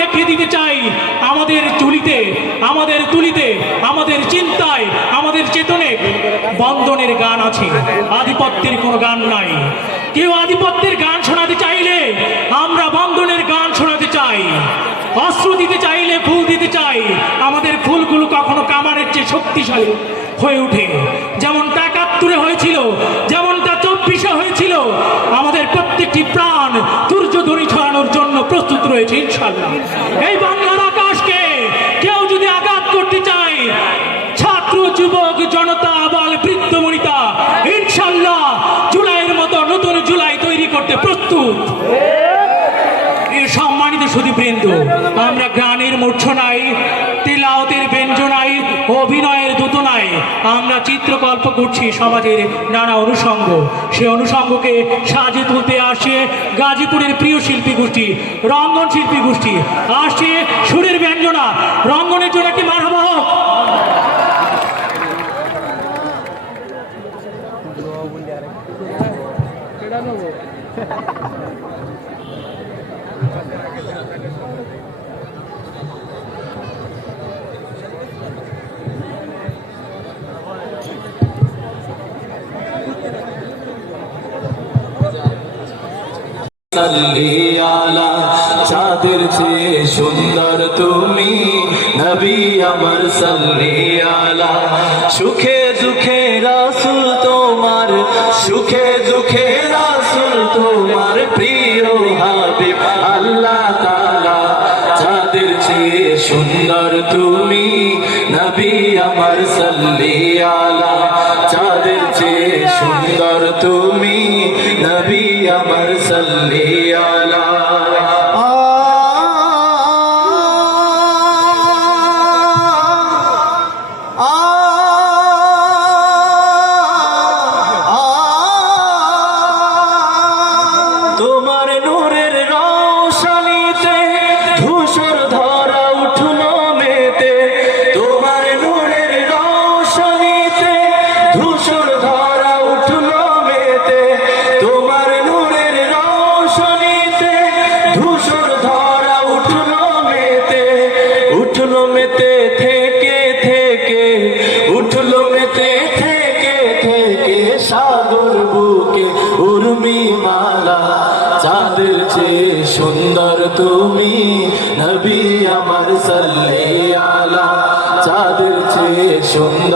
দেখিয়ে দিতে চাই আমাদের তুলিতে আমাদের চিন্তায় আমাদের চেতনে বন্ধনের গান আছে, আধিপত্যের কোনো গান নাই। কেউ আধিপত্যের গান শোনাতে চাইলে আমরা বন্ধনের গান শোনাতে চাই। অস্ত্র দিতে চাইলে ফুল দিতে চাই, আমাদের ফুলগুলো কখনো কামানের চেয়ে শক্তিশালী হয়ে ওঠে। যেমনটা ৭১ হয়েছিল, যেমনটা ২৪ হয়েছিল, আমাদের প্রত্যেকটি প্রাণ দুর্যোধনী ছড়ানোর জন্য প্রস্তুত রয়েছে ইনশাআল্লাহ। এই বাংলার আকাশকে কেউ যদি আঘাত করতে চায়, ছাত্র যুবক জনতা আবাল বৃদ্ধ বনিতা ইনশাআল্লাহ জুলাইয়ের মতো নতুন জুলাই তৈরি করতে প্রস্তুত। সম্মানিত সুধীবৃন্দ, আমরা গানের মূর্ছনায়, তিলাওয়াতের ব্যঞ্জনায়, অভিনয়ের দূতনায় আমরা চিত্রকল্প করছি সমাজের নানা অনুষঙ্গ। সে অনুষঙ্গকে সাজিয়ে তুলতে আসে গাজীপুরের প্রিয় শিল্পী গোষ্ঠী, রঙ্গন শিল্পী গোষ্ঠী। আসছে সুরের ব্যঞ্জনা, রঙ্গনের জন্য একটি মারহাবা হোক। চাঁদের চেয়ে সুন্দর তুমি নবী আমার সাল্লি আলা। সুখে দুঃখে রাসূল তোমার, সুখে দুঃখে রাসূল তোমার প্রিয় হাবিব আল্লাহ তাআলা। চাঁদের চেয়ে সুন্দর তুমি নবী আমার সাল্লি আলা। চাঁদের চেয়ে সুন্দর তুমি নবী আমার সাল্লি আলা। তোমার নূরের রৌশনীতে ধূসর ধরা উঠল মেতে। তোমার নূরের রৌশনীতে ধূসর ধরা উঠল মেতে। তোমার নূরের রৌশনীতে ধূসর ধরা উঠল মেতে। উঠল মেতে থেকে থেকে, উঠল মেতে থেকে থেকে সাগর বুকে উর্মি মালা। চাঁদের চেয়ে সুন্দর তুমি নবী আমার সাল্লি আলা। চাঁদের চেয়ে সুন্দর